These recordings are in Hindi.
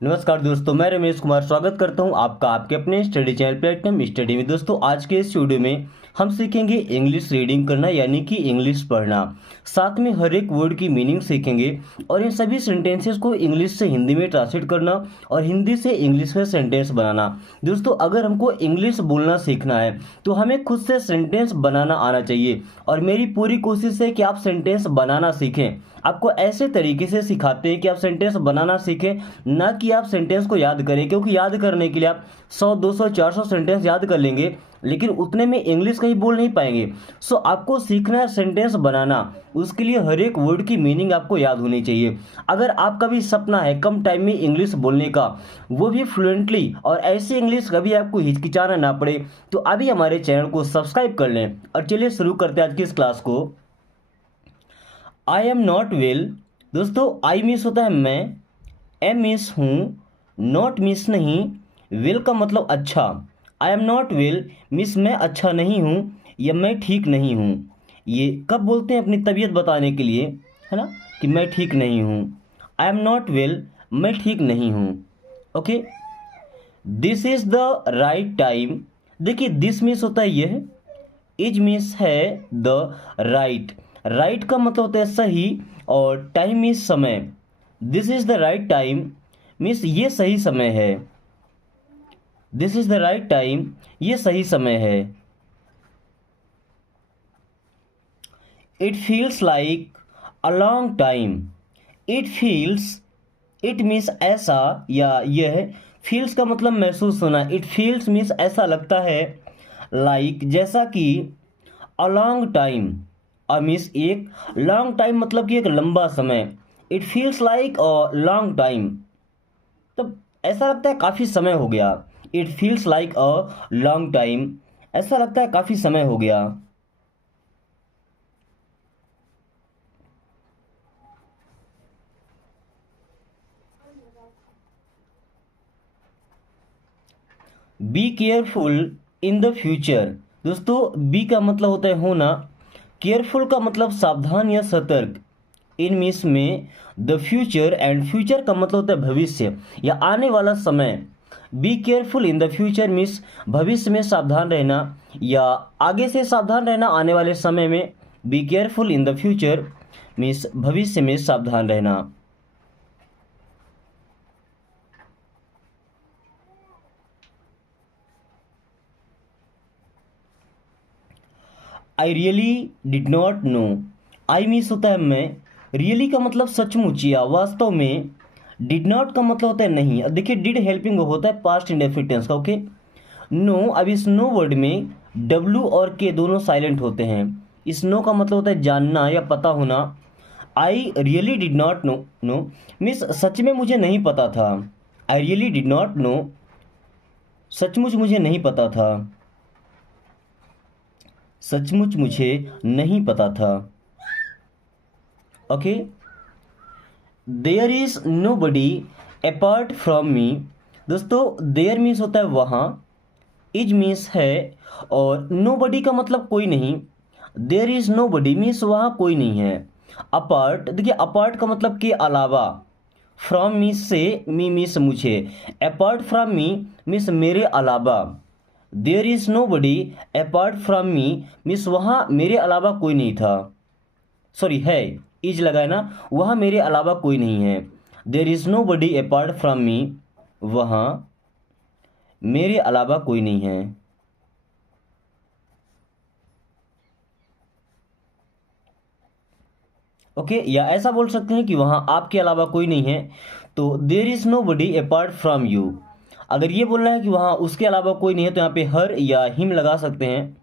नमस्कार दोस्तों, मैं रमेश कुमार स्वागत करता हूं आपका आपके अपने स्टडी चैनल प्लेटफॉर्म स्टडी में। दोस्तों, आज के इस वीडियो में हम सीखेंगे इंग्लिश रीडिंग करना यानी कि इंग्लिश पढ़ना। साथ में हर एक वर्ड की मीनिंग सीखेंगे और इन सभी सेंटेंसेस को इंग्लिश से हिंदी में ट्रांसलेट करना और हिंदी से इंग्लिश में सेंटेंस बनाना। दोस्तों, अगर हमको इंग्लिश बोलना सीखना है तो हमें खुद से सेंटेंस बनाना आना चाहिए और मेरी पूरी कोशिश है कि आप सेंटेंस बनाना सीखें। आपको ऐसे तरीके से सिखाते हैं कि आप सेंटेंस बनाना सीखें, ना कि आप सेंटेंस को याद करें, क्योंकि याद करने के लिए आप 100 200 400 सेंटेंस याद कर लेंगे लेकिन उतने में इंग्लिश कहीं बोल नहीं पाएंगे। सो आपको सीखना है सेंटेंस बनाना, उसके लिए हर एक वर्ड की मीनिंग आपको याद होनी चाहिए। अगर आपका भी सपना है कम टाइम में इंग्लिश बोलने का, वो भी फ्लुएंटली, और ऐसी इंग्लिश कभी आपको हिचकिचाना ना पड़े, तो अभी हमारे चैनल को सब्सक्राइब कर लें। और चलिए शुरू करते हैं आज की इस क्लास को। I am not well. दोस्तों, आई मीन्स होता है मैं, एम मीन्स हूँ, नॉट मीन्स नहीं, वेल का मतलब अच्छा। I am not well means मैं अच्छा नहीं हूँ या मैं ठीक नहीं हूँ। ये कब बोलते हैं? अपनी तबीयत बताने के लिए, है ना, कि मैं ठीक नहीं हूँ। आई एम नॉट वेल, मैं ठीक नहीं हूँ। Okay, this is the right time. देखिए, दिस मीन्स होता है यह, इज मीन्स है द राइट। राइट का मतलब होता है सही और टाइम मीन्स समय। This is the right time means ये सही समय है। This is the right time, ये सही समय है। It feels like a long time. It feels, it means ऐसा या यह, फील्स का मतलब महसूस होना। इट फील्स मीन्स ऐसा लगता है, लाइक जैसा कि, a long time, a means एक, लॉन्ग टाइम मतलब कि एक लंबा समय। It feels like a long time, तो ऐसा लगता है काफ़ी समय हो गया। It feels like a long time, ऐसा लगता है काफ़ी समय हो गया। Be careful in the future. दोस्तों, बी का मतलब होता है होना, केयरफुल का मतलब सावधान या सतर्क, इन मीन्स में, द फ्यूचर, एंड फ्यूचर का मतलब होता है भविष्य या आने वाला समय। Be careful in the future means भविष्य में सावधान रहना या आगे से सावधान रहना आने वाले समय में। Be careful in the future means भविष्य में सावधान रहना। आई really did not no. I means होता है मैं, रियली का मतलब सचमुच या वास्तव में, डिड नॉट का मतलब होता है नहीं। अब देखिए, डिड हेल्पिंग होता है पास्ट इंडेफिनिट टेंस का। ओके, नो, अब इस नो वर्ड में डब्लू और के दोनों साइलेंट होते हैं। इस नो का मतलब होता है जानना या पता होना। I really did not know, no means सच में मुझे नहीं पता था। I really did not know, सचमुच मुझे नहीं पता था। सचमुच मुझे नहीं पता था। Okay, there is nobody apart from me. दोस्तों, देयर मीन्स होता है वहाँ, इज मीन्स है, और नो बडी का मतलब कोई नहीं। There is nobody means वहाँ कोई नहीं है। अपार्ट, देखिए अपार्ट का मतलब के अलावा, फ्रॉम मीन्स से, मी मीन्स मुझे, अपार्ट फ्रॉम मी मीन्स मेरे अलावा। There is nobody apart from me means वहाँ मेरे अलावा कोई नहीं था। सॉरी, है, इज लगाए ना, वहाँ मेरे अलावा कोई नहीं है। There is nobody apart from me, वहाँ मेरे अलावा कोई नहीं है। ओके, या ऐसा बोल सकते हैं कि वहाँ आपके अलावा कोई नहीं है, तो there is nobody apart from you. अगर ये बोलना है कि वहाँ उसके अलावा कोई नहीं है, तो यहाँ पे हर या हिम लगा सकते हैं।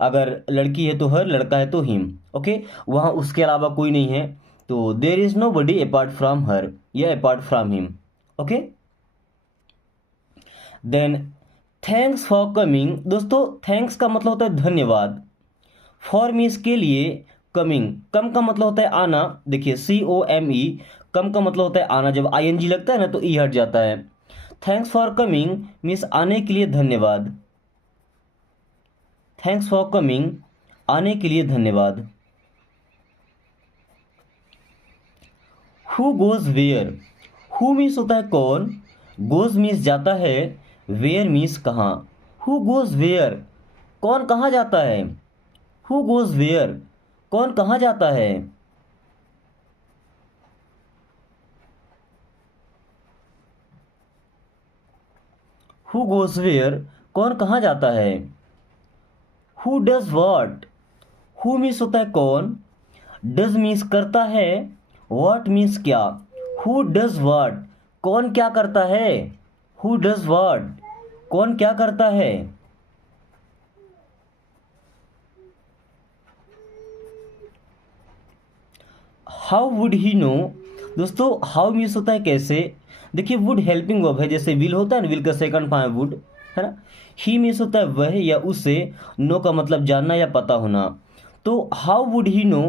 अगर लड़की है तो हर, लड़का है तो हिम। ओके, वहाँ उसके अलावा कोई नहीं है, तो there is nobody apart from her या apart from him. Okay, then thanks for coming. दोस्तों, थैंक्स का मतलब होता है धन्यवाद। फॉर मीन्स के लिए, कमिंग, कम का मतलब होता है आना। देखिए, COME, कम का मतलब होता है आना। जब ING लगता है ना तो ई हट जाता है। थैंक्स फॉर कमिंग मीन्स आने के लिए धन्यवाद। थैंक्स फॉर कमिंग, आने के लिए धन्यवाद। Who goes where. Who means होता है कौन, गोज मीन्स जाता है, वेयर मीन्स कहाँ। हु गोज वेयर, कौन कहाँ जाता है। हु गोज वेयर, कौन कहाँ जाता है। हु गोज वेयर, कौन कहाँ जाता है। Who does what, who means होता है कौन, डज मीन्स करता है, वॉट मीन्स क्या। हु डज वॉट, कौन क्या करता है। हु डज वॉट, कौन क्या करता है। हाउ वुड ही नो, दोस्तों हाउ मीन्स होता है कैसे। देखिए वुड हेल्पिंग वर्ब है, जैसे विल होता है ना, विल का सेकंड फॉर्म है वुड, है ना। ही मीन्स होता है वह या उसे, नो का मतलब जानना या पता होना। तो how would he know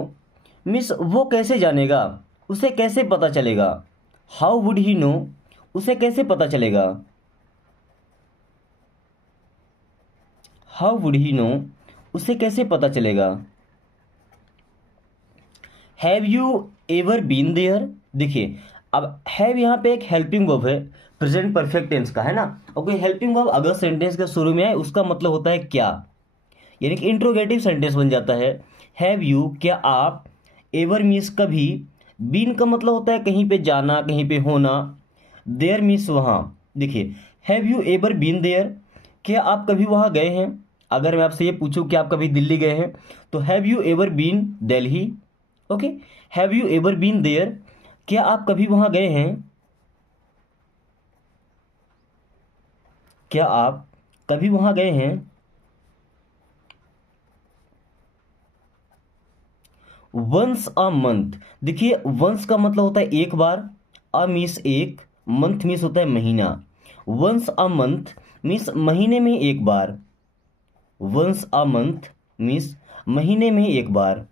means वो कैसे जानेगा, उसे कैसे पता चलेगा। हाउ वुड ही नो, उसे कैसे पता चलेगा। हाउ वुड ही नो, उसे कैसे पता चलेगा। Have you ever been there, देखिए अब हैव यहाँ पे एक हेल्पिंग वर्ब है, प्रेजेंट परफेक्ट टेंस का, है ना। और कोई हेल्पिंग वर्ब अगर सेंटेंस के शुरू में आए उसका मतलब होता है क्या, यानी कि इंट्रोगेटिव सेंटेंस बन जाता है। हैव यू, क्या आप, एवर मीन्स कभी, बीन का मतलब होता है कहीं पे जाना, कहीं पे होना, देयर मीन्स वहाँ। देखिए have you ever been there, क्या आप कभी वहाँ गए हैं। अगर मैं आपसे ये पूछूं कि आप कभी दिल्ली गए हैं, तो have you ever been Delhi. Okay, have you ever been there, क्या आप कभी वहाँ गए हैं। क्या आप कभी वहाँ गए हैं। वंस अ मंथ, देखिए वंस का मतलब होता है एक बार, अ मीन्स एक, मंथ मीन्स होता है महीना। वंस अ मंथ मीन्स महीने में एक बार। वंस अ मंथ मीन्स महीने में एक बार।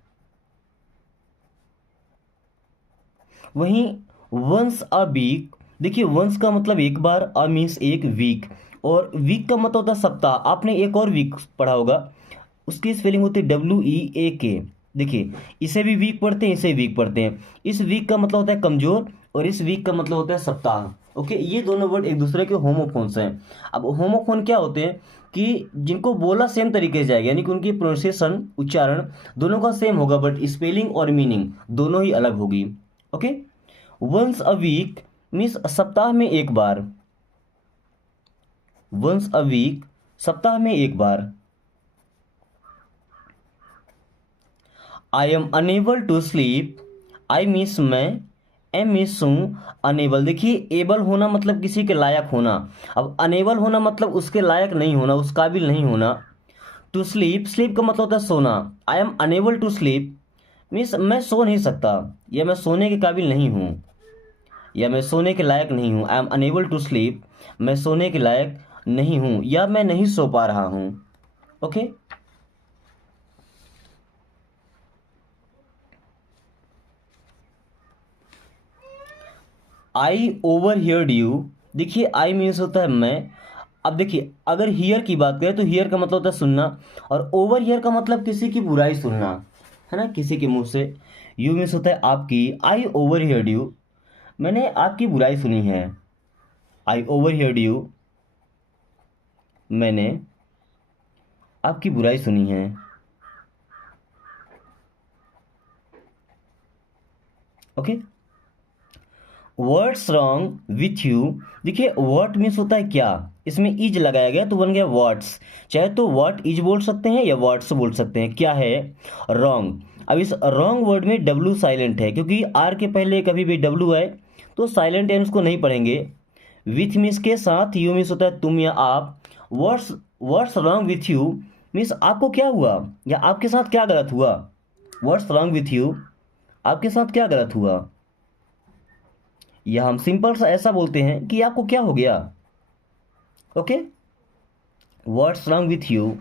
वहीं वंस अ वीक, देखिए वंस का मतलब एक बार, अ मीन्स एक, वीक, और वीक का मतलब होता है सप्ताह। आपने एक और वीक पढ़ा होगा, उसकी स्पेलिंग होती है WEAK। देखिए इसे भी वीक पढ़ते हैं, इसे वीक पढ़ते हैं। इस वीक का मतलब होता है कमजोर, और इस वीक का मतलब होता है सप्ताह। ओके, ये दोनों वर्ड एक दूसरे के होमोफोन्स हैं। अब होमोफोन क्या होते हैं कि जिनको बोला सेम तरीके से जाएगा, यानी कि उनकी प्रोनाउंसिएशन, उच्चारण दोनों का सेम होगा, बट स्पेलिंग और मीनिंग दोनों ही अलग होगी। Okay, once a week means सप्ताह में एक बार। वंस अ वीक, सप्ताह में एक बार। I am unable to sleep, I means मैं, एम मीन्स हूँ, अनेबल देखिए एबल होना मतलब किसी के लायक होना। अब अनेबल होना मतलब उसके लायक नहीं होना, उस काबिल नहीं होना। टू स्लीप, स्लीप का मतलब होता है सोना। I am unable to sleep means मैं सो नहीं सकता, या मैं सोने के काबिल नहीं हूँ, या मैं सोने के लायक नहीं हूँ। I am unable to sleep, मैं सोने के लायक नहीं हूँ, या मैं नहीं सो पा रहा हूँ। Okay, I over heard you, देखिए आई मीन्स होता है मैं। अब देखिए अगर हियर की बात करें तो हियर का मतलब होता है सुनना, और ओवर हियर का मतलब किसी की बुराई सुनना, है ना, किसी के मुंह से। यू मीन्स होता है आपकी, आई ओवर हियर्ड यू, मैंने आपकी बुराई सुनी है। आई ओवर हियर्ड यू, मैंने आपकी बुराई सुनी है। Okay, words wrong with you, देखिए वर्ड मीन्स होता है क्या, इसमें इज लगाया गया तो बन गया वर्ड्स। चाहे तो व्हाट इज बोल सकते हैं या वर्ड्स बोल सकते हैं। क्या है, रॉन्ग। अब इस रॉन्ग वर्ड में डब्लू साइलेंट है, क्योंकि आर के पहले कभी भी डब्लू है तो साइलेंट है, उसको नहीं पढ़ेंगे। विथ मीन्स के साथ, यू मीन्स होता है तुम या आप। Words words wrong with you means आपको क्या हुआ, या आपके साथ क्या गलत हुआ। वर्ड्स रॉन्ग विथ यू, आपके साथ क्या गलत हुआ। या हम सिंपल सा ऐसा बोलते हैं कि आपको क्या हो गया। Okay, what's wrong with you.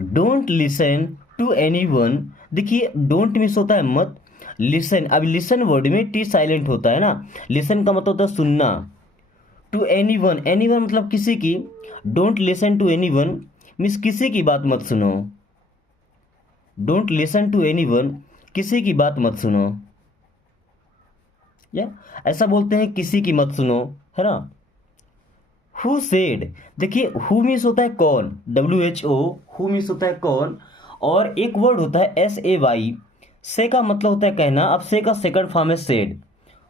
Don't listen to anyone, देखिए डोंट मिस होता है मत, लिसन, अब लिसन वर्ड में टी साइलेंट होता है ना। लिसन का मतलब होता है सुनना। To anyone, anyone मतलब किसी की। Don't listen to anyone means किसी की बात मत सुनो। Don't listen to anyone, किसी की बात मत सुनो, या ऐसा बोलते हैं किसी की मत सुनो, है ना। हु सेड, देखिए हु मीन्स होता है कौन, WHO, हु मीन्स होता है कौन, और एक वर्ड होता है SAY, से का मतलब होता है कहना। अब से का सेकंड फॉर्म है सेड।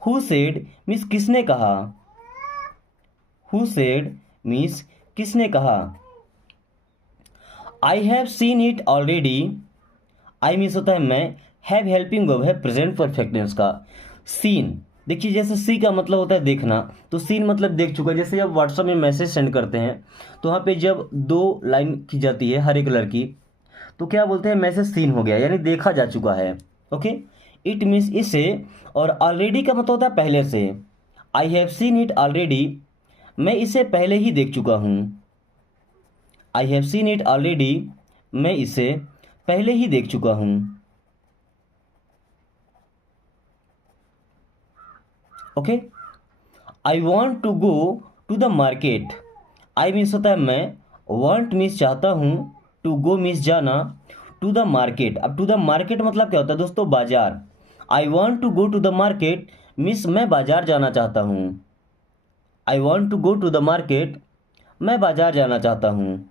हु सेड मीन्स किसने कहा, हु सेड मीन्स किसने कहा। आई have seen it already, I means होता है मैं, हैव हेल्पिंग वर्ब है प्रेजेंट परफेक्ट टेंस का। सीन, देखिए जैसे सी का मतलब होता है देखना, तो सीन मतलब देख चुका। जैसे जब व्हाट्सएप में मैसेज सेंड करते हैं तो वहाँ पे जब 2 लाइन की जाती है हर एक लड़की, तो क्या बोलते हैं, मैसेज सीन हो गया, यानी देखा जा चुका है। ओके, इट मीन्स इसे, और ऑलरेडी का मतलब होता है पहले से। I have seen it already, मैं इसे पहले ही देख चुका हूँ। I have seen it already, मैं इसे पहले ही देख चुका हूँ। Okay, I want to go to the market, I means होता है मैं, वॉन्ट मीन्स चाहता हूँ, टू गो मीन्स जाना, टू द मार्केट। अब टू द मार्केट मतलब क्या होता है दोस्तों, बाजार। I want to go to the market means मैं बाजार जाना चाहता हूँ। I want to go to the market, मैं बाजार जाना चाहता हूँ।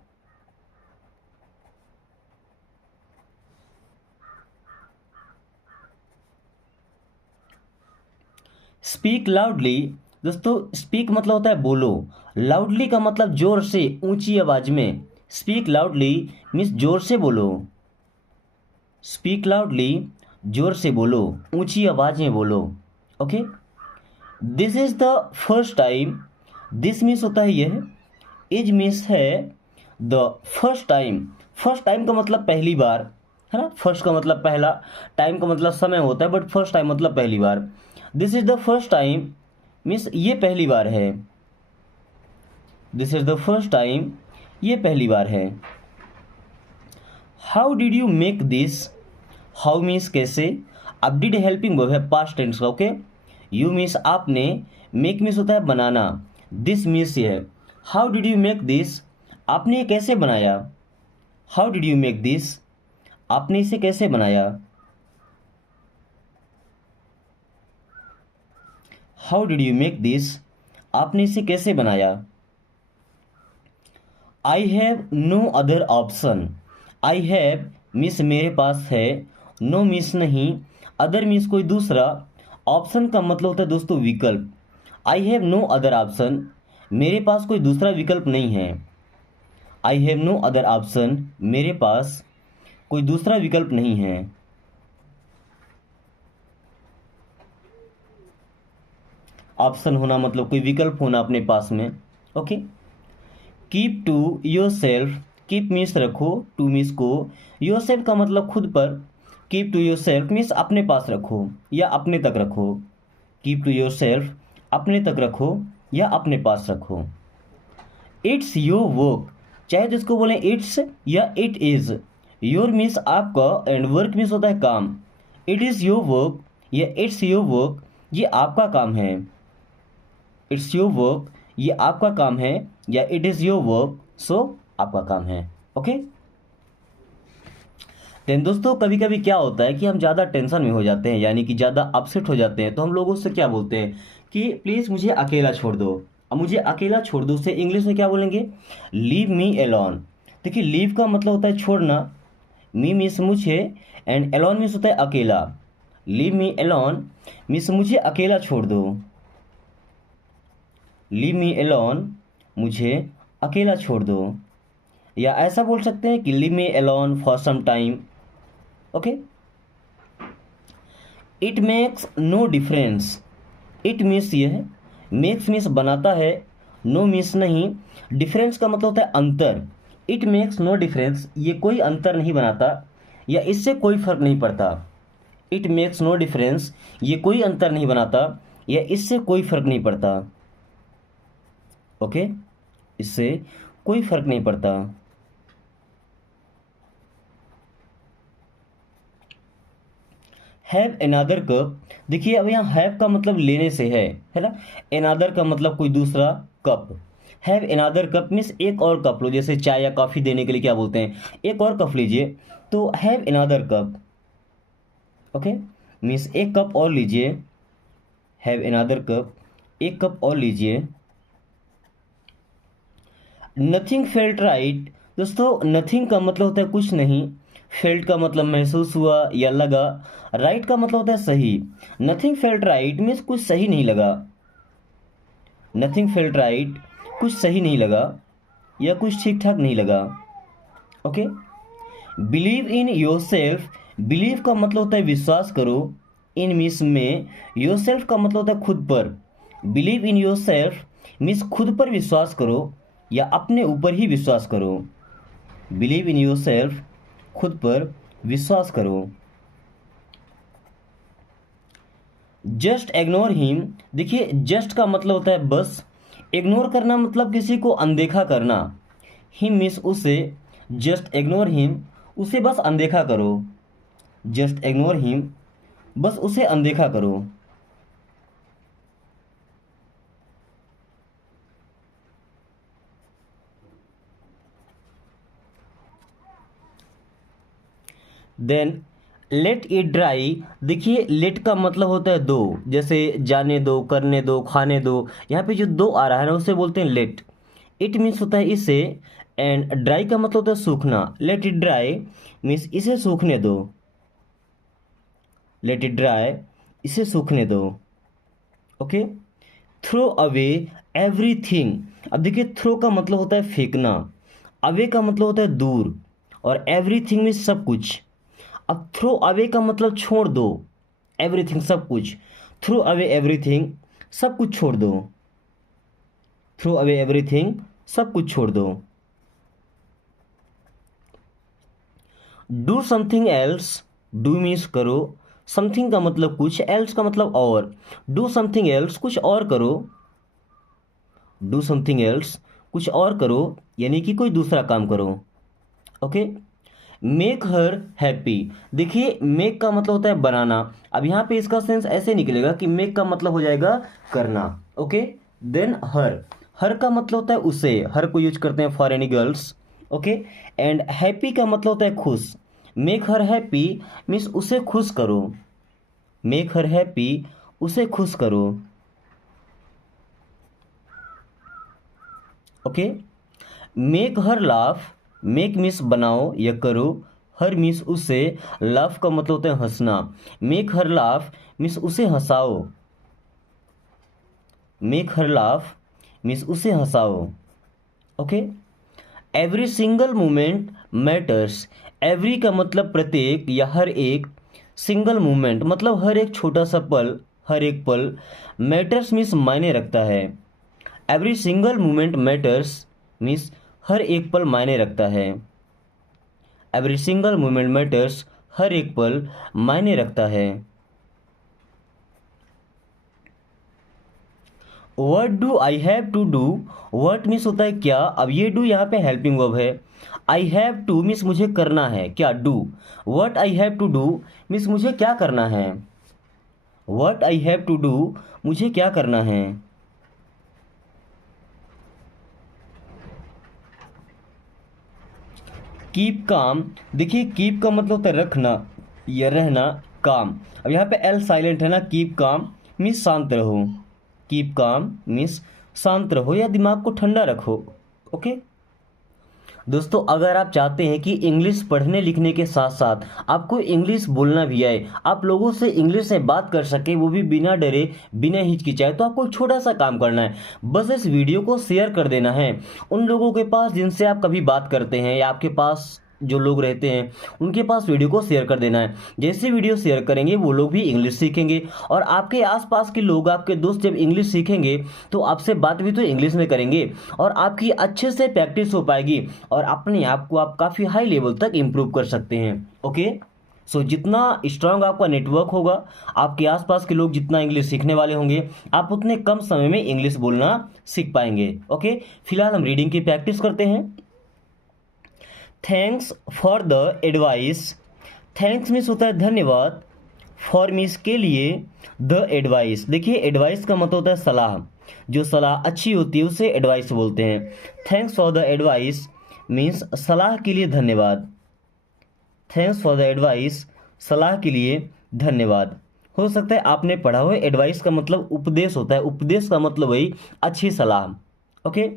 स्पीक लाउडली, दोस्तों स्पीक मतलब होता है बोलो, लाउडली का मतलब जोर से, ऊंची आवाज में। स्पीक लाउडली मीन्स जोर से बोलो। स्पीक लाउडली, जोर से बोलो, ऊंची आवाज में बोलो। Okay, this is the first time, this means होता है यह, इज मीन्स है, the first time, first time का मतलब पहली बार, है ना। फर्स्ट का मतलब पहला, टाइम का मतलब समय होता है, बट फर्स्ट टाइम मतलब पहली बार। This is the first time means ये पहली बार है। This is the first time, ये पहली बार है। How did you make this, how means कैसे, अब डिड हेल्पिंग वर्ब है पास्ट टेंस का। ओके, यू मीन्स आपने, मेक मीन्स होता है बनाना, दिस मीन्स ये है। How did you make this, आपने ये कैसे बनाया। How did you make this, आपने इसे कैसे बनाया। How did you make this, आपने इसे कैसे बनाया। I have no other option, I have means मेरे पास है, नो मीन्स नहीं, अदर मीन्स कोई दूसरा, ऑप्शन का मतलब होता है दोस्तों विकल्प। I have no other option, मेरे पास कोई दूसरा विकल्प नहीं है। I have no other option, मेरे पास कोई दूसरा विकल्प नहीं है। ऑप्शन होना मतलब कोई विकल्प होना अपने पास में। Okay, keep to yourself, keep means रखो, टू मीन्स को, योर सेल्फ का मतलब खुद पर, keep to yourself means अपने पास रखो या अपने तक रखो। कीप टू योर सेल्फ, अपने तक रखो या अपने पास रखो। इट्स योर वर्क, चाहे जिसको बोलें इट्स या इट इज। योर मीन्स आपका एंड वर्क मीन्स होता है काम। इट इज़ योर वर्क या इट्स योर वर्क, ये आपका काम है। इट्स योर वर्क, ये आपका काम है, या इट इज़ योर वर्क, सो आपका काम है। ओके, देन दोस्तों कभी कभी क्या होता है कि हम ज़्यादा टेंशन में हो जाते हैं, यानी कि ज़्यादा अपसेट हो जाते हैं, तो हम लोगों से क्या बोलते हैं कि प्लीज़ मुझे अकेला छोड़ दो। अब मुझे अकेला छोड़ दो से इंग्लिश में क्या बोलेंगे, लीव मी एलोन। देखिए लीव का मतलब होता है छोड़ना, मी मीन्स मुझे, एंड एलोन मीन्स होता है अकेला। लीव मी एलोन मीन्स मुझे अकेला छोड़ दो। लीव मी एलोन, मुझे अकेला छोड़ दो, या ऐसा बोल सकते हैं कि leave me alone for some time. Okay, it makes no difference, it means ये है, मेक्स मीन्स बनाता है, नो मीन्स नहीं, डिफरेंस का मतलब होता है अंतर। इट मेक्स नो डिफरेंस, ये कोई अंतर नहीं बनाता या इससे कोई फर्क नहीं पड़ता। इट मेक्स नो डिफरेंस, ये कोई अंतर नहीं बनाता या इससे कोई फर्क नहीं पड़ता। ओके, इससे कोई फर्क नहीं पड़ता। हैव एनादर कप, देखिए अब यहाँ हैव का मतलब लेने से है ना। एनादर का मतलब कोई दूसरा, cup. Have another cup means एक और कप लो, जैसे चाय या कॉफ़ी देने के लिए क्या बोलते हैं, एक और कप लीजिए, तो have another cup. Okay, means एक कप और लीजिए, हैव एनादर कप, एक कप और लीजिए। Nothing felt right. दोस्तों नथिंग का मतलब होता है कुछ नहीं, फेल्ट का मतलब महसूस हुआ या लगा, राइट का मतलब होता है सही। नथिंग फेल्ट राइट मीन्स कुछ सही नहीं लगा, नथिंग फेल्ट राइट कुछ सही नहीं लगा या कुछ ठीक ठाक नहीं लगा। Okay. Believe in your self, believe का मतलब होता है विश्वास करो, इन मीन्स में, योर सेल्फ का मतलब होता है खुद पर। Believe in your self means खुद पर विश्वास करो या अपने ऊपर ही विश्वास करो। बिलीव इन योर सेल्फ, खुद पर विश्वास करो। जस्ट इग्नोर हिम, देखिए जस्ट का मतलब होता है बस, इग्नोर करना मतलब किसी को अनदेखा करना। हिम मीन्स उसे, जस्ट इग्नोर हिम उसे बस अनदेखा करो, जस्ट इग्नोर हिम बस उसे अनदेखा करो। देन लेट इट ड्राई, देखिए लेट का मतलब होता है दो, जैसे जाने दो, करने दो, खाने दो, यहाँ पे जो दो आ रहा है ना उसे बोलते हैं लेट। इट मीन्स होता है इसे, एंड ड्राई का मतलब होता है सूखना। लेट इट ड्राई मीन्स इसे सूखने दो, लेट इट ड्राई इसे सूखने दो। ओके। थ्रो अवे एवरीथिंग, अब देखिए थ्रो का मतलब होता है फेंकना, अवे का मतलब होता है दूर, और एवरीथिंग में सब कुछ। अब थ्रो अवे का मतलब छोड़ दो, एवरीथिंग सब कुछ, थ्रो अवे एवरीथिंग सब कुछ छोड़ दो, थ्रो अवे एवरीथिंग सब कुछ छोड़ दो। Do something else, do means करो, समथिंग का मतलब कुछ, एल्स का मतलब और, डू समथिंग एल्स कुछ और करो, डू समथिंग एल्स कुछ और करो यानी कि कोई दूसरा काम करो। ओके। मेक हर हैप्पी, देखिए मेक का मतलब होता है बनाना, अब यहाँ पे इसका सेंस ऐसे निकलेगा कि मेक का मतलब हो जाएगा करना। ओके। देन हर, हर का मतलब होता है उसे, हर को यूज करते हैं for any girls. Okay. And happy का मतलब होता है खुश, मेक हर हैप्पी मीन्स उसे खुश करो, मेक हर हैप्पी उसे खुश करो। Okay. Make her laugh, make means बनाओ या करो, हर मीन्स उसे, लाफ का मतलब होता है हंसना, मेक हर लाफ मीन्स उसे हंसाओ, मेक हर लाफ मीन्स उसे हंसाओ। Okay. Every single moment matters, every का मतलब प्रत्येक या हर एक, सिंगल मोमेंट मतलब हर एक छोटा सा पल, हर एक पल, मैटर्स मीन्स मायने रखता है। Every single moment matters means हर एक पल मायने रखता है, एवरी सिंगल मोमेंट मैटर्स हर एक पल मायने रखता है। What do I have to do, what means होता है क्या, अब ये डू यहाँ पे हेल्पिंग वर्ब है, आई हैव टू मीन्स मुझे करना है क्या, do, what I have to do means मुझे क्या करना है, what I have to do मुझे क्या करना है। कीप काम, देखिए कीप का मतलब होता है रखना या रहना, काम, अब यहाँ पे एल साइलेंट है ना, कीप काम मीन्स शांत रहो, कीप काम मीन्स शांत रहो या दिमाग को ठंडा रखो। ओके। दोस्तों अगर आप चाहते हैं कि इंग्लिश पढ़ने लिखने के साथ साथ आपको इंग्लिश बोलना भी आए, आप लोगों से इंग्लिश में बात कर सके, वो भी बिना डरे बिना हिचकिचाए, तो आपको एक छोटा सा काम करना है, बस इस वीडियो को शेयर कर देना है उन लोगों के पास जिनसे आप कभी बात करते हैं या आपके पास जो लोग रहते हैं उनके पास वीडियो को शेयर कर देना है। जैसे वीडियो शेयर करेंगे वो लोग भी इंग्लिश सीखेंगे, और आपके आसपास के लोग, आपके दोस्त जब इंग्लिश सीखेंगे तो आपसे बात भी तो इंग्लिश में करेंगे और आपकी अच्छे से प्रैक्टिस हो पाएगी और अपने आप को आप काफ़ी हाई लेवल तक इम्प्रूव कर सकते हैं। ओके। सो जितना स्ट्रांग आपका नेटवर्क होगा, आपके आसपास के लोग जितना इंग्लिश सीखने वाले होंगे, आप उतने कम समय में इंग्लिश बोलना सीख पाएंगे। ओके। फिलहाल हम रीडिंग की प्रैक्टिस करते हैं। Thanks for the advice, thanks means होता है धन्यवाद, फॉर मीन्स के लिए, द एडवाइस, देखिए एडवाइस का मतलब होता है सलाह, जो सलाह अच्छी होती है उसे एडवाइस बोलते हैं। Thanks for the advice means सलाह के लिए धन्यवाद, थैंक्स फॉर द एडवाइस सलाह के लिए धन्यवाद। हो सकता है आपने पढ़ा हो, एडवाइस का मतलब उपदेश होता है, उपदेश का मतलब वही अच्छी सलाह। Okay.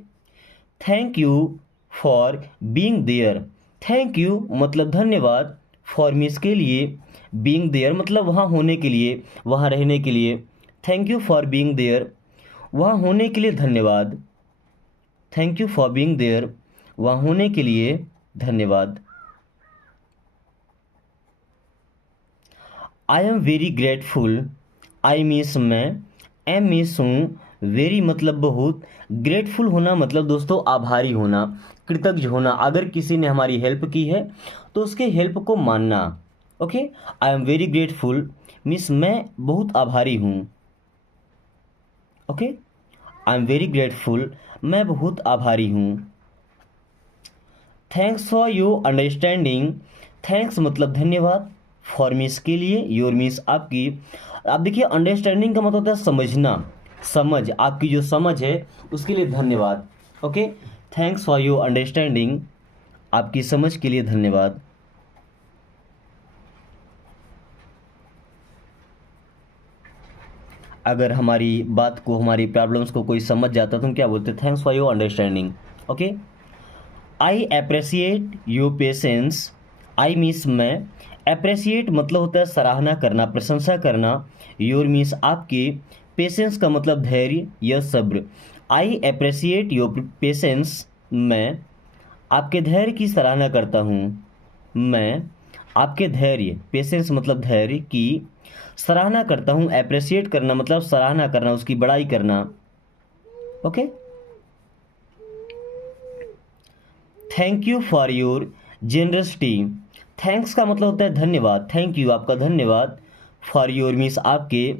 Thank you for being there. Thank you मतलब धन्यवाद, फॉर मीन्स के लिए, बीइंग देयर मतलब वहाँ होने के लिए, वहाँ रहने के लिए। Thank you for being there, वहाँ होने के लिए धन्यवाद। Thank you for being there, वहाँ होने के लिए धन्यवाद। I am very grateful. I means मैं, एम मीन्स हूँ, वेरी मतलब बहुत, ग्रेटफुल होना मतलब दोस्तों आभारी होना, कृतज्ञ होना। अगर किसी ने हमारी हेल्प की है तो उसके हेल्प को मानना। Okay, I am very grateful means मैं बहुत आभारी हूँ। Okay, I am very grateful, मैं बहुत आभारी हूँ। Thanks for your understanding. Thanks मतलब धन्यवाद, फॉर मीन्स के लिए, योर मीन्स आपकी। आप देखिए अंडरस्टैंडिंग का मतलब होता है समझना, समझ, आपकी जो समझ है उसके लिए धन्यवाद। Okay, thanks for your understanding, आपकी समझ के लिए धन्यवाद। अगर हमारी बात को, हमारी प्रॉब्लम्स को कोई समझ जाता तो हम क्या बोलते हैं? Thanks for your understanding. Okay, I appreciate your patience. I means मैं, अप्रिसिएट मतलब होता है सराहना करना, प्रशंसा करना। योर मीन्स आपके, पेशेंस का मतलब धैर्य या सब्र। आई अप्रिसिएट योर पेशेंस, मैं आपके धैर्य की सराहना करता हूँ। मैं आपके धैर्य, पेशेंस मतलब धैर्य की सराहना करता हूँ। अप्रिसिएट करना मतलब सराहना करना, उसकी बड़ाई करना। Okay, thank you for your generosity. Thanks का मतलब होता है धन्यवाद, थैंक यू आपका धन्यवाद, फॉर योर मीन्स आपके,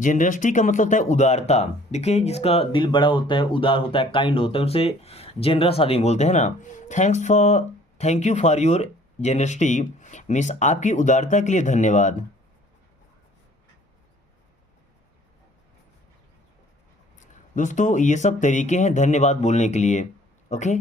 जेनरसिटी का मतलब होता है उदारता। देखिए जिसका दिल बड़ा होता है, उदार होता है, काइंड होता है, उसे जेनरस आदमी बोलते हैं ना। Thanks for, thank you for your generosity means आपकी उदारता के लिए धन्यवाद। दोस्तों ये सब तरीके हैं धन्यवाद बोलने के लिए। Okay,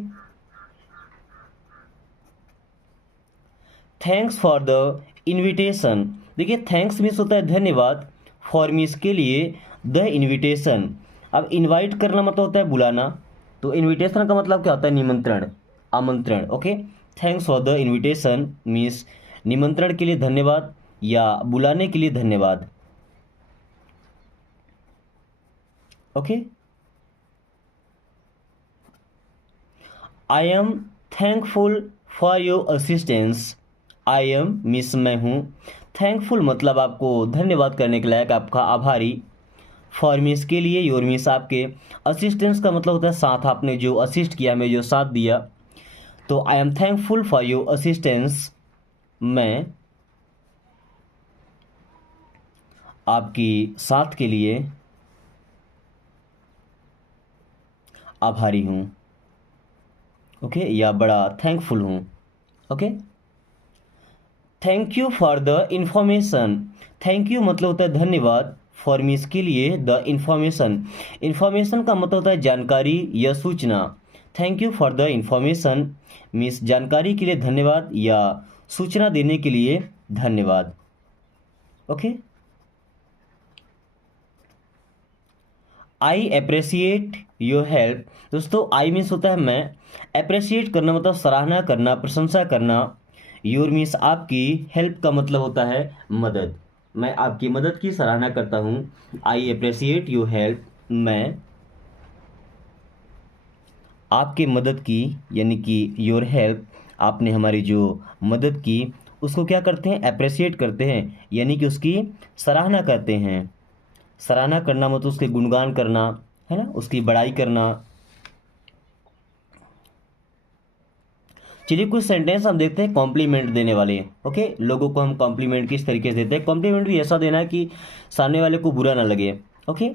thanks for the invitation. देखिए थैंक्स मीन्स होता है धन्यवाद, फॉर मीन्स के लिए, द इनविटेशन। अब इनवाइट करना मतलब होता है बुलाना, तो इनविटेशन का मतलब क्या होता है? निमंत्रण, आमंत्रण। Okay, thanks for the invitation means निमंत्रण के लिए धन्यवाद या बुलाने के लिए धन्यवाद। Okay, I am thankful for your assistance. I am means मैं हूँ, थैंकफुल मतलब आपको धन्यवाद करने के लायक, आपका आभारी, फॉर मीन्स के लिए, योर मीन्स आपके, असिस्टेंस का मतलब होता है साथ, आपने जो असिस्ट किया, हमें जो साथ दिया। तो I am thankful for your assistance, मैं आपकी साथ के लिए आभारी हूँ। ओके, या बड़ा थैंकफुल हूँ। Okay, thank you for the information. Thank you मतलब होता है धन्यवाद, फॉर मीन्स के लिए, द इंफॉर्मेशन। इंफॉर्मेशन का मतलब होता है जानकारी या सूचना। Thank you for the information means जानकारी के लिए धन्यवाद या सूचना देने के लिए धन्यवाद। Okay, I appreciate your help. दोस्तों आई मीन्स होता है मैं, अप्रिसिएट करना मतलब सराहना करना, प्रशंसा करना। योर मीन्स आपकी, हेल्प का मतलब होता है मदद, मैं आपकी मदद की सराहना करता हूँ। आई अप्रिसिएट योर हेल्प, मैं आपके मदद की, यानी कि योर हेल्प, आपने हमारी जो मदद की उसको क्या करते हैं? अप्रिसिएट करते हैं, यानी कि उसकी सराहना करते हैं। सराहना करना मतलब उसके गुणगान करना, है ना, उसकी बड़ाई करना। चलिए कुछ सेंटेंस हम देखते हैं कॉम्प्लीमेंट देने वाले। ओके, लोगों को हम कॉम्प्लीमेंट किस तरीके से देते हैं? कॉम्प्लीमेंट भी ऐसा देना है कि सामने वाले को बुरा ना लगे। Okay,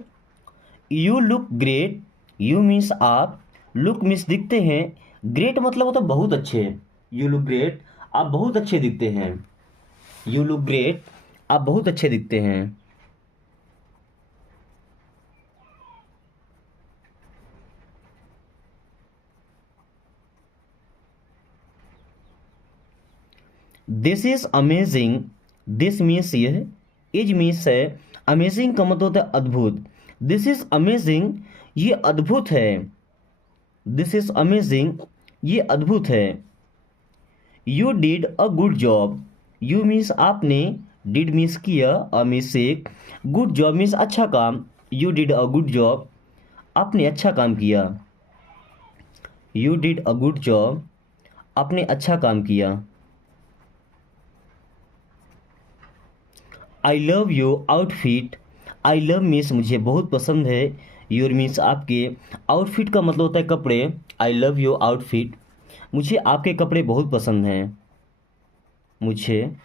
you look great. You means आप, लुक मीन्स दिखते हैं, ग्रेट मतलब होता है बहुत अच्छे। यू लुक ग्रेट, आप बहुत अच्छे दिखते हैं। यू लुक ग्रेट, आप बहुत अच्छे दिखते हैं। This is amazing. This means यह, इज मीन्स है, अमेजिंग का मतलब होता है अद्भुत। दिस इज अमेजिंग, ये अद्भुत है। दिस इज अमेजिंग, ये अद्भुत है। You did a good job, you means आपने, डिड मीन्स किया, अ मीन्स एक, गुड जॉब मीन्स अच्छा काम। You did a good job, आपने अच्छा काम किया। You did a good job, आपने अच्छा काम किया। I love your outfit, I love means मुझे बहुत पसंद है, योर मीन्स आपके, आउटफिट का मतलब होता है कपड़े। आई लव योर आउटफिट, मुझे आपके कपड़े बहुत पसंद हैं, मुझे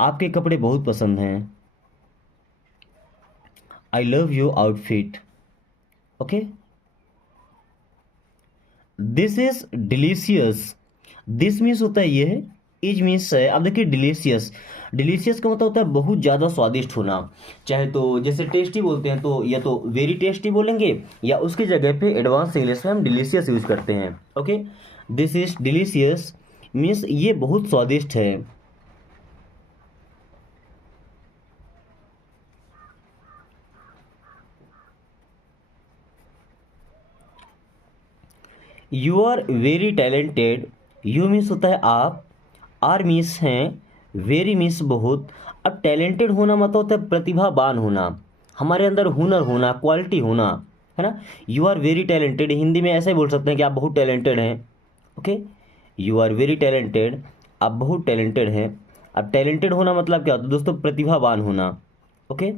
आपके कपड़े बहुत पसंद हैं। I love your outfit. Okay, this is delicious, this means होता है ये है, इज मीन्स है। अब देखिए डिलीशियस, डिलीशियस का मतलब होता है बहुत ज़्यादा स्वादिष्ट होना। चाहे तो जैसे टेस्टी बोलते हैं तो या तो वेरी टेस्टी बोलेंगे, या उसकी जगह पे एडवांस इंग्लिश में हम डिलीशियस यूज करते हैं। Okay, this is delicious means ये बहुत स्वादिष्ट है। You are very talented, you means होता है आप, आर मीन्स हैं, वेरी मीन्स बहुत। अब टैलेंटेड होना मतलब होता है प्रतिभावान होना, हमारे अंदर हुनर होना, क्वालिटी होना, है ना। You are very talented Hindi में ऐसे ही बोल सकते हैं कि आप बहुत टैलेंटेड हैं। Okay, you are very talented, आप बहुत टैलेंटेड हैं। अब टैलेंटेड होना मतलब क्या होता है दोस्तों, प्रतिभावान होना। Okay,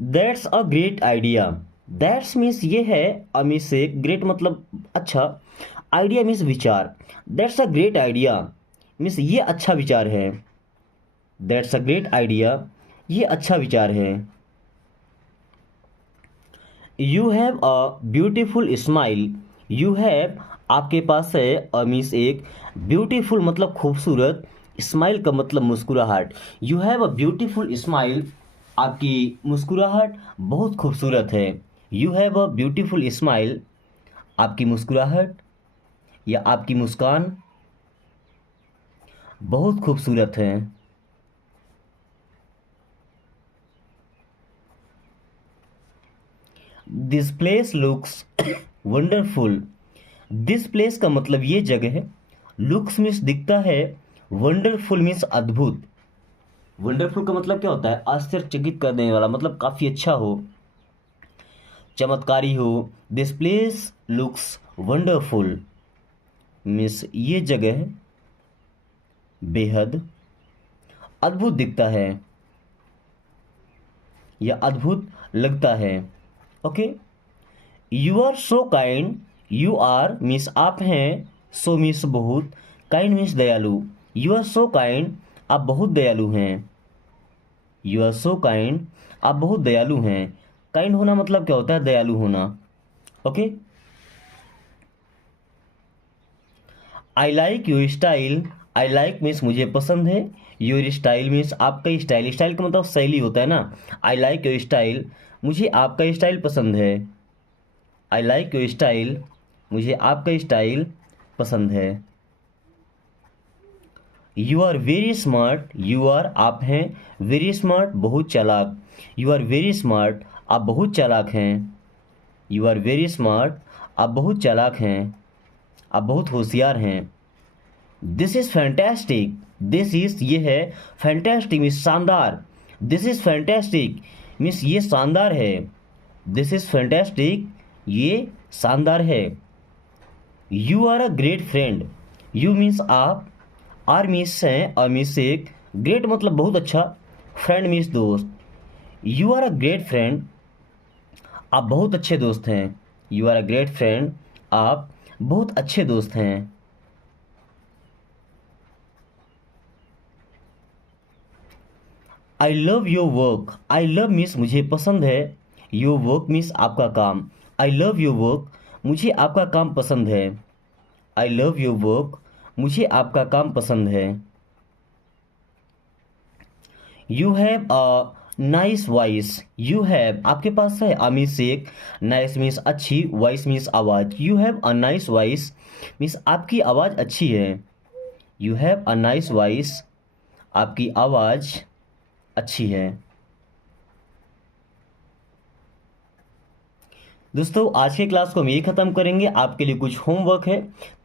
that's a great idea, that's means ये है, अ मीन्स से ग्रेट मतलब अच्छा, आइडिया मीन्स विचार। That's a great idea means ये अच्छा विचार है। दैट्स अ ग्रेट आइडिया, ये अच्छा विचार है। You have a beautiful smile, you have आपके पास है, अ मीन्स एक, ब्यूटीफुल मतलब खूबसूरत, स्माइल का मतलब मुस्कुराहट। You have a beautiful smile, आपकी मुस्कुराहट बहुत खूबसूरत है। You have a beautiful smile, आपकी मुस्कुराहट या आपकी मुस्कान बहुत खूबसूरत है। This place looks wonderful, this place का मतलब ये जगह है, लुक्स मीन्स दिखता है, वंडरफुल मीन्स अद्भुत। वंडरफुल का मतलब क्या होता है, आश्चर्यचकित कर देने वाला, मतलब काफ़ी अच्छा हो, चमत्कारी हो। This place looks wonderful means ये जगह बेहद अद्भुत दिखता है या अद्भुत लगता है। Okay, you are so kind, you are means आप हैं, सो मीन्स बहुत, काइंड मीन्स दयालु। यू आर सो काइंड, आप बहुत दयालु हैं। यू आर सो काइंड, आप बहुत दयालु हैं। काइंड होना मतलब क्या होता है, दयालु होना। Okay, I like your style, I like means मुझे पसंद है, योर स्टाइल मीन्स आपका स्टाइल, स्टाइल का मतलब शैली होता है ना। आई लाइक योर स्टाइल, मुझे आपका स्टाइल पसंद है। आई लाइक योर स्टाइल, मुझे आपका स्टाइल पसंद है। You are very smart, you are आप हैं, वेरी स्मार्ट बहुत चालाक। यू आर वेरी स्मार्ट, आप बहुत चालाक हैं। यू आर वेरी स्मार्ट, आप बहुत चालाक हैं, आप बहुत होशियार हैं। This is fantastic, this is ये है, फैंटेस्टिक मीन्स शानदार। दिस इज़ फैंटेस्टिक मीन्स ये शानदार है। दिस इज़ फैंटेस्टिक, ये शानदार है। You are a great friend, you means आप, आर मीन्स हैं, अ मीन्स एक, ग्रेट मतलब बहुत अच्छा, फ्रेंड मीन्स दोस्त। You are a great friend, आप बहुत अच्छे दोस्त हैं। You are a great friend, आप बहुत अच्छे दोस्त हैं। I love your work, I love means मुझे पसंद है, योर वर्क मीन्स आपका काम। आई लव योर वर्क, मुझे आपका काम पसंद है। आई लव योर वर्क, मुझे आपका काम पसंद है। You have a nice voice, you have आपके पास है, मीन्स एक, नाइस मीन्स अच्छी, वॉइस मीन्स आवाज़। You have a nice voice means आपकी आवाज़ अच्छी है। You have a nice voice, आपकी आवाज़ अच्छी है। दोस्तों आज के क्लास को हम ये खत्म करेंगे। आपके लिए कुछ होमवर्क है।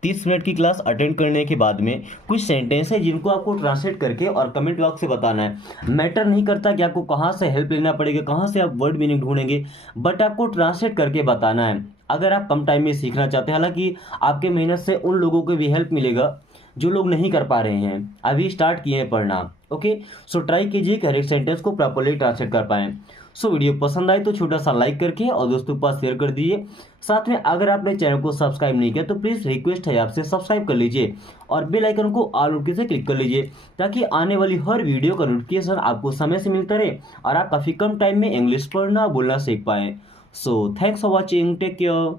30 मिनट की क्लास अटेंड करने के बाद में कुछ सेंटेंस है जिनको आपको ट्रांसलेट करके और कमेंट बॉक्स से बताना है। मैटर नहीं करता कि आपको कहाँ से हेल्प लेना पड़ेगा, कहाँ से आप वर्ड मीनिंग ढूंढेंगे, बट आपको ट्रांसलेट करके बताना है। अगर आप कम टाइम में सीखना चाहते हैं, हालांकि आपके मेहनत से उन लोगों को भी हेल्प मिलेगा जो लोग नहीं कर पा रहे हैं, अभी स्टार्ट किए हैं पढ़ना। ओके, सो ट्राई कीजिए कि हर एक सेंटेंस को प्रॉपर्ली ट्रांसलेट कर पाएं। सो वीडियो पसंद आए तो छोटा सा लाइक करके और दोस्तों के पास शेयर कर दीजिए। साथ में अगर आपने चैनल को सब्सक्राइब नहीं किया तो प्लीज़ रिक्वेस्ट है आपसे सब्सक्राइब कर लीजिए और बेल आइकन को ऑल नोटिफिकेशन से क्लिक कर लीजिए, ताकि आने वाली हर वीडियो का नोटिफिकेशन आपको समय से मिलता रहे और आप काफ़ी कम टाइम में इंग्लिश पढ़ना बोलना सीख पाएँ। So thanks for watching, take care.